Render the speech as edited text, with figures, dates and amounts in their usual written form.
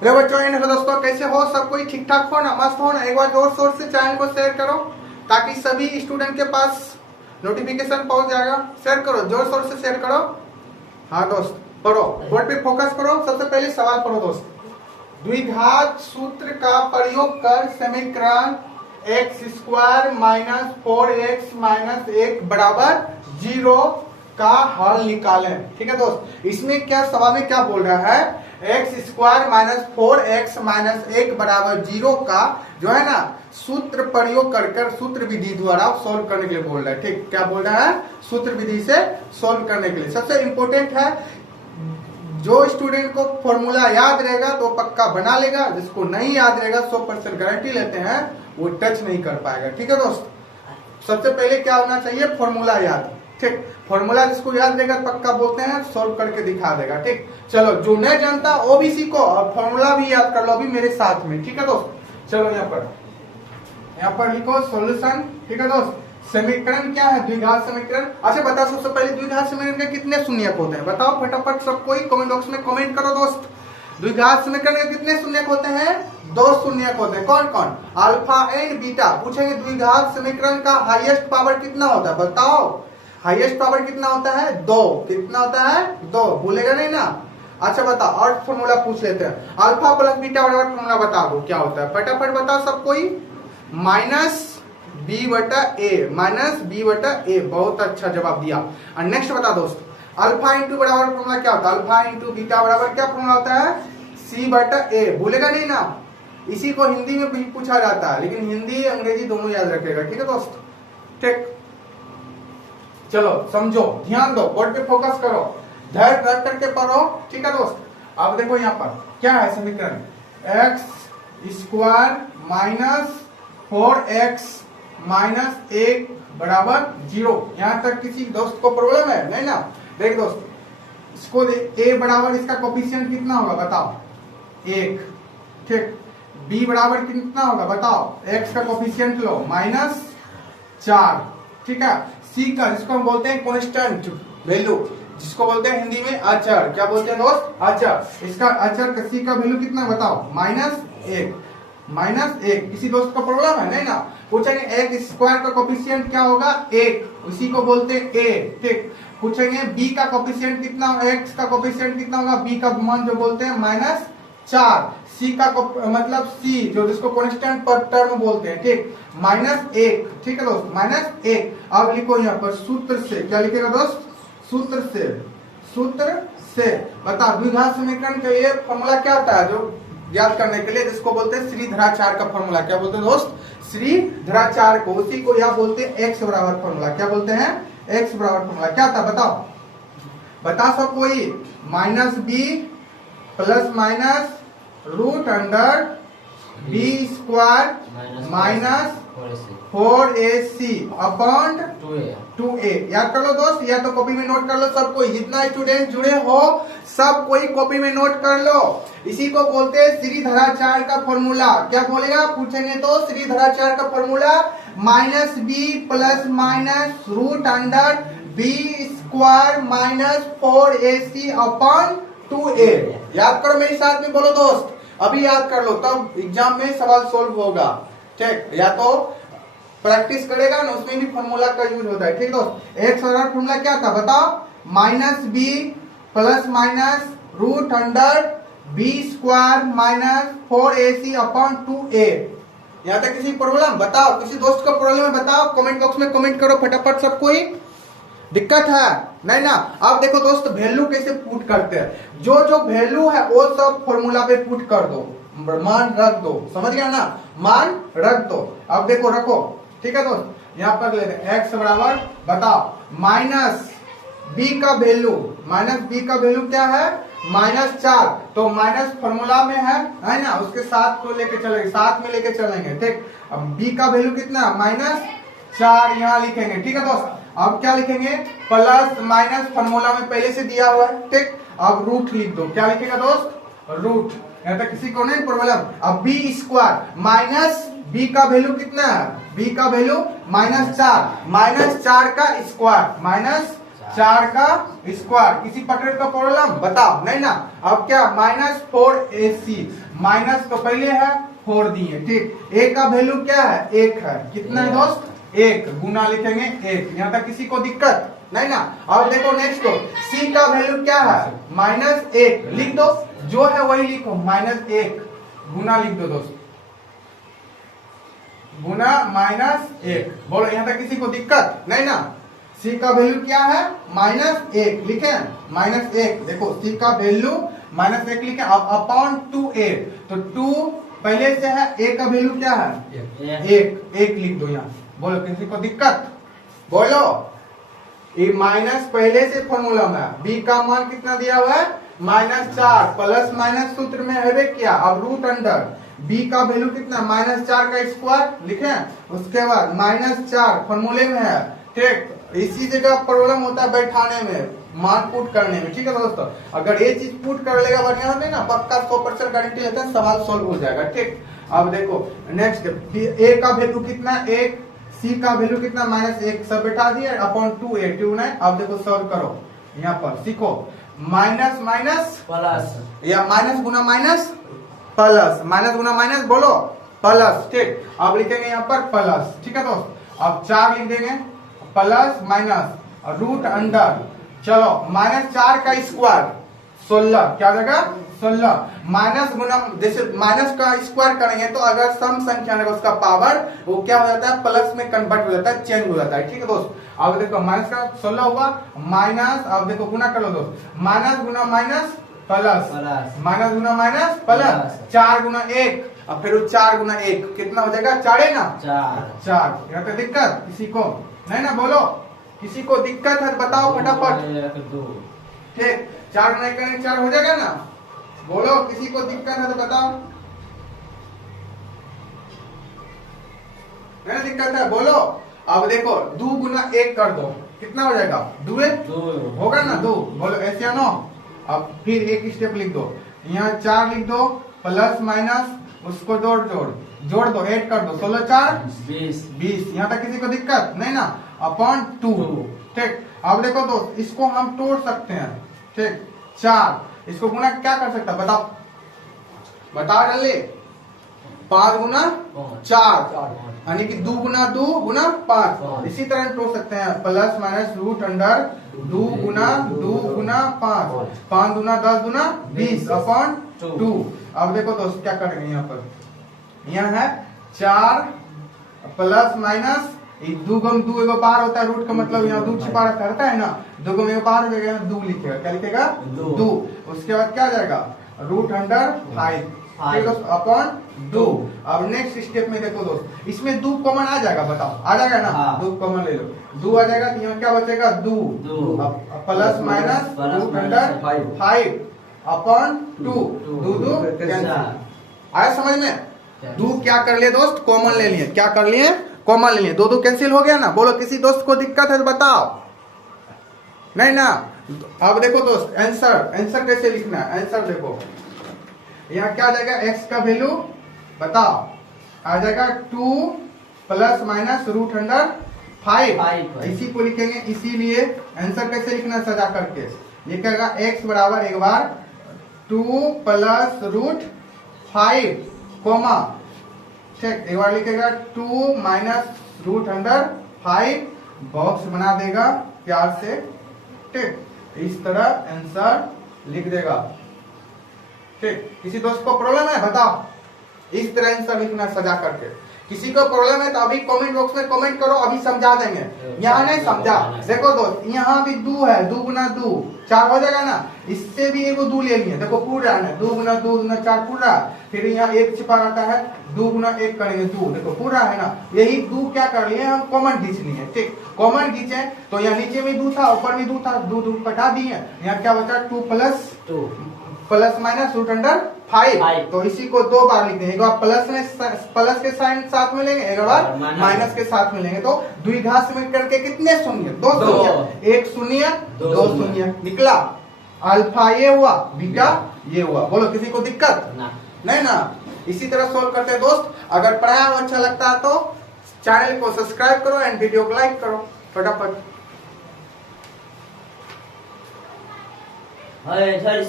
Hello बच्चों, इन दोस्तों कैसे हो? सब कोई ठीक ठाक हो ना? मस्त हो ना? एक बार जोर शोर से चैनल को शेयर करो ताकि सभी स्टूडेंट के पास नोटिफिकेशन पहुंच जाएगा। शेयर करो, जोर शोर से शेयर करो। हाँ दोस्त, पढ़ो, बोर्ड पे फोकस करो। सबसे पहले सवाल पढ़ो दोस्त। द्विघात सूत्र का प्रयोग कर समीकरण x square minus 4x minus 1 बराबर 0 का हल निकालें। ठीक है दोस्त, इसमें क्या सवाल में क्या बोल रहा है? X square minus 4x minus 1 बराबर 0 का जो है ना सूत्र प्रयोग कर सूत्र विधि द्वारा सॉल्व करने के लिए बोल रहा है। ठीक, क्या बोल रहा है? सूत्र विधि से सॉल्व करने के लिए सबसे इंपॉर्टेंट है, जो स्टूडेंट को फॉर्मूला याद रहेगा तो पक्का बना लेगा, जिसको नहीं याद रहेगा 100% गारंटी लेते हैं वो टच नहीं कर पाएगा। ठीक है दोस्त, सबसे पहले क्या होना चाहिए? फॉर्मूला याद। ठीक, फॉर्मूला जिसको याद रहेगा पक्का बोलते हैं सॉल्व करके दिखा देगा। ठीक, चलो जो नहीं जानता वो भी सीखो और फॉर्मूला भी याद कर लो अभी मेरे साथ में। ठीक है दोस्त, चलो यहाँ पर लिखो सॉल्यूशन। ठीक है दोस्त, समीकरण क्या है? द्विघात समीकरण। अच्छा बताओ, सबसे पहले द्विघात समीकरण के कितने शून्यक होते हैं? बताओ फटाफट, सब कोई कमेंट बॉक्स में कमेंट करो दोस्त। द्विघात समीकरण के कितने शून्यक होते हैं? 2 शून्यक होते हैं। कौन कौन? Alpha and beta. पूछेंगे द्विघात समीकरण का हाईएस्ट पावर कितना होता है? बताओ, हाईएस्ट पावर कितना होता है? 2। कितना होता है? 2। भूलेगा नहीं ना? अच्छा बताओ, और फॉर्मूला पूछ लेते हैं। अल्फा प्लस बीटा बराबर फॉर्मूला बता दो क्या होता है? फटाफट बताओ सब कोई। माइनस बी बटा ए, माइनस बी बटा ए। बहुत अच्छा जवाब दिया। और नेक्स्ट बता दोस्त, अल्फा इंटू बराबर फॉर्मूला क्या होता है? अल्फा इंटू बीटा बराबर क्या फॉर्मूला होता है? सी बटा ए। भूलेगा नहीं ना? इसी को हिंदी में भी पूछा जाता है, लेकिन हिंदी अंग्रेजी दोनों याद रखेगा। ठीक है दोस्त, ठीक, चलो समझो, ध्यान दो, बोर्ड पे फोकस करो, धैर्य रख करके पढ़ो। ठीक है दोस्त, अब देखो यहाँ पर क्या है समीकरण? X square minus 4x minus 1 बराबर 0। यहाँ तक किसी दोस्त को प्रॉब्लम है? नहीं ना? देख दोस्त, इसको a बराबर इसका कोफिशिएंट कितना होगा बताओ? 1। ठीक, b बराबर कितना होगा बताओ? x का कोफिशिएंट लो माइनस 4। ठीक है, c का, जिसको हम बोलते हैं कांस्टेंट वैल्यू, जिसको बोलते हैं हिंदी में अचर। क्या बोलते हैं दोस्त? अचर। इसका अचर का c का वैल्यू कितना बताओ? माइनस 1। माइनस 1। किसी दोस्त का प्रॉब्लम है? नहीं ना? पूछेंगे एक्स स्क्वायर का कोफिशिएंट क्या होगा? 1, उसी को बोलते हैं a। ठीक, पूछेंगे b का कोफिशिएंट कितना, x का कोफिशिएंट कितना होगा? b का मान जो बोलते हैं माइनस 4। c का मतलब c जो जिसको कांस्टेंट पर टर्म बोलते हैं। ठीक, माइनस 1। ठीक है दोस्त, माइनस 1। अब लिखो यहाँ पर सूत्र से। क्या लिखेगा दोस्त? सूत्र से। सूत्र से बता, द्विघात समीकरण के लिए फॉर्मूला क्या होता है जो याद करने के लिए, जिसको बोलते हैं श्रीधराचार्य का फॉर्मूला। क्या बोलते हैं दोस्त? श्रीधराचार्य को, उसी को यहाँ बोलते हैं एक्स बराबर फॉर्मूला। क्या बोलते हैं? एक्स बराबर फॉर्मूला क्या था बताओ? बता सो कोई? Minus b plus minus root under b square minus 4ac upon 2a। याद कर लो दोस्त, या तो कॉपी में नोट कर लो सब कोई, जितना स्टूडेंट जुड़े हो सब कोई कॉपी में नोट कर लो। इसी को बोलते हैं श्रीधराचार्य का फॉर्मूला। क्या बोलेगा? पूछेंगे तो श्रीधराचार्य का formula minus b plus minus root under b square minus 4ac upon 2a। याद करो मेरे साथ में, बोलो दोस्त, अभी याद कर लो तब एग्जाम में सवाल सोल्व होगा। ठीक, या तो प्रैक्टिस करेगा ना, उसमें भी फॉर्मूला का यूज होता है। ठीक दोस्त, एक्स बराबर फॉर्मूला क्या था बताओ? Minus b plus minus root under b square minus 4ac upon 2a। यहाँ तक किसी प्रॉब्लम? बताओ, किसी दोस्त को प्रॉब्लम है बताओ, कमेंट बॉक्स में कमेंट करो फटाफट सब कोई। दिक्कत है? नहीं ना? अब देखो दोस्त, वैल्यू कैसे पुट करते हैं। जो जो वैल्यू है वो सब फॉर्मूला पे पुट कर दो, मान रख दो। समझ गया ना? मान रख दो। अब देखो रखो। ठीक है दोस्त, यहाँ पर ले एक्स बराबर बताओ माइनस बी का वैल्यू, माइनस बी का वैल्यू क्या है? माइनस 4। तो माइनस फॉर्मूला में है ना, उसके साथ को लेके चलेंगे, साथ में लेके चलेंगे। ठीक, अब बी का वैल्यू कितना? माइनस 4 यहाँ लिखेंगे। ठीक है दोस्त, अब क्या लिखेंगे? प्लस माइनस फॉर्मूला में पहले से दिया हुआ है। ठीक, अब रूट लिख दो। क्या लिखेगा दोस्त? रूट। यहाँ तक किसी को नहीं प्रॉब्लम? अब बी स्क्वायर माइनस बी का वैल्यू कितना है? बी का वैल्यू माइनस 4, माइनस 4 का स्क्वायर, माइनस 4 का स्क्वायर। किसी पर्टिकुलर का प्रॉब्लम बताओ, नहीं ना। अब क्या -4ac, माइनस तो पहले है 4 दिए, ठीक। a का वैल्यू क्या है 1 है, कितना है दोस्त 1, गुना लिखेंगे 1। यहाँ तक किसी को दिक्कत नहीं ना। अब देखो नेक्स्ट को c का वैल्यू क्या है -1, लिख दो, जो है वही लिखो, -1 गुना लिख दो दोस्त, गुना -1। बोलो यहाँ तक किसी को दिक्कत नहीं ना। c का वैल्यू क्या है -1, लिखे -1। देखो c का वैल्यू -1 लिखे। अब अपॉन 2a, तो 2 पहले से है, a का वैल्यू क्या है 1 लिख दो यहाँ। बोलो किसी को दिक्कत, बोलो। ये माइनस पहले से फॉर्मूला में, b का मान कितना दिया हुआ है -4, प्लस माइनस सूत्र में है क्या। अब रूट अंडर b का वैल्यू कितना -4 का स्क्वायर लिखे। उसके बाद -4 फॉर्मूले में है, ठीक। इसी जगह प्रॉब्लम होता है बैठाने में, मान पुट करने में, ठीक है दोस्तों। अगर ये चीज पुट कर लेगा बढ़िया नहीं ना, पक्का 100% गारंटी लेते हैं सवाल सोल्व हो जाएगा, ठीक। अब देखो नेक्स्ट, a का वैल्यू कितना 1, c का वैल्यू कितना -1, सब बैठा दिए अपॉन 2a 2 9। अब देखो सॉल्व करो, यहाँ पर सीखो माइनस माइनस प्लस, या माइनस गुना माइनस प्लस, माइनस गुना माइनस बोलो प्लस, ठीक। अब लिखेंगे यहाँ पर प्लस, ठीक है दोस्त। अब 4 लिख देंगे, प्लस माइनस रूट अंडर, चलो -4 का स्क्वायर 16, क्या जगह 16, माइनस गुना, जैसे माइनस का स्क्वायर करेंगे तो अगर सम संख्या है उसका पावर वो क्या हो जाता है प्लस में कन्वर्ट हो जाता है, चेंज हो जाता है, ठीक है दोस्त। अब देखो माइनस का 16 हुआ माइनस, अब देखो गुना कर लो दोस्त, माइनस गुना माइनस प्लस, माइनस गुना माइनस प्लस, 4 गुना 1, अब फिर 4 गुना 1 कितना हो जाएगा 4 है ना, 4। यहाँ पे दिक्कत किसी को नहीं ना, बोलो किसी को दिक्कत है बताओ फटाफट, ठीक। 4 गुना 1 करेंगे 4 हो जाएगा ना, बोलो किसी को दिक्कत है तो बताओ, नहीं दिक्कत है बोलो। अब देखो 2 गुना 1 कर दो, कितना हो जाएगा 2 होगा ना 2, बोलो ऐसे या नो। अब फिर एक स्टेप लिख दो, यहाँ 4 लिख दो, प्लस माइनस उसको जोड़ दो, ऐड कर दो, 16 4 20। यहाँ तक किसी को दिक्कत नहीं ना, अपॉन 2, ठीक। अब देखो दोस्त इसको हम तोड़ सकते हैं, ठीक। 4 इसको गुना क्या कर सकता है बताओ जल्दी, 5 गुना 4 यानी कि 2 गुना 2 गुना 5। इसी तरह तोड़ सकते हैं, प्लस माइनस रूट अंडर 2 गुना 5, 5 गुना 10 गुना 20 अपॉन 2। अब देखो दोस्त क्या करेंगे यहाँ पर, यहाँ है 4 प्लस माइनस 2 गुम 2 एगो बाहर होता है, रूट का मतलब यहाँ 2 छिपा रहता है ना, 2 गुम एगो बाहर हो जाएगा, 2 लिखेगा, क्या लिखेगा 2। उसके बाद क्या जाएगा रूट अंडर 5 अपॉन 2। अब नेक्स्ट स्टेप में देखो दोस्त, इसमें 2 कॉमन आ जाएगा, बताओ आ जाएगा ना, 2 कॉमन ले लो, 2 आ जाएगा तो यहाँ क्या बचेगा 2, plus minus root under 5 upon 2, 2 cancel. आया समझ में, 2 क्या कर लिए दोस्त कॉमन ले लिए, क्या कर लिए कॉमन ले लिए, 2 कैंसिल हो गया ना। बोलो किसी दोस्त को दिक्कत है तो बताओ, नहीं ना। अब देखो दोस्त आंसर कैसे लिखना है, आंसर देखो यहाँ क्या आ जाएगा, x का वैल्यू बताओ आ जाएगा 2 प्लस माइनस रूट अंडर 5, इसी को लिखेंगे। इसीलिए आंसर कैसे लिखना सजा करके लिखेगा, x बराबर एक बार 2 प्लस रूट 5 कोमा, ठीक। एक बार लिखेगा 2 माइनस रूट अंडर 5, बॉक्स बना देगा प्यार से, ठीक। इस तरह आंसर लिख देगा, ठीक। किसी दोस्त को प्रॉब्लम है बताओ, इस तरह आंसर लिखना सजा करके। किसी को प्रॉब्लम है तो अभी कमेंट बॉक्स में कमेंट करो, अभी समझा देंगे। यहाँ नहीं समझा, देखो दोस्त यहाँ भी 2 है, 2 गुना 2 4 हो जाएगा ना, इससे भी एगो 2 ले लिए, देखो पूरा है 2 गुना 2 गुना 4 पूरा, फिर यहाँ 1 छिपा रहता है, 2 गुना 1 करेंगे 2, देखो पूरा है ना। यही 2 क्या कर लिए हम कॉमन खींच लिए, ठीक। कॉमन खींचे तो यहाँ नीचे में 2 था, ऊपर में 2 था, 2 कटा दिए, यहाँ क्या बचा 2 प्लस माइनस रूट अंडर 5। तो इसी को 2 बार लिखते हैं, एक बार प्लस के साइन साथ में लेंगे, एक बार माइनस के साथ में लेंगे, तो द्विघात में करके कितने शून्य 2 शून्य, 1 शून्य 2 शून्य निकला, अल्फा ये हुआ बीटा ये हुआ। बोलो किसी को दिक्कत नहीं ना। इसी तरह सोल्व करते हैं दोस्त। अगर पढ़ाया अच्छा लगता है तो चैनल को सब्सक्राइब करो एंड वीडियो को लाइक करो फटाफट। હવે sorry,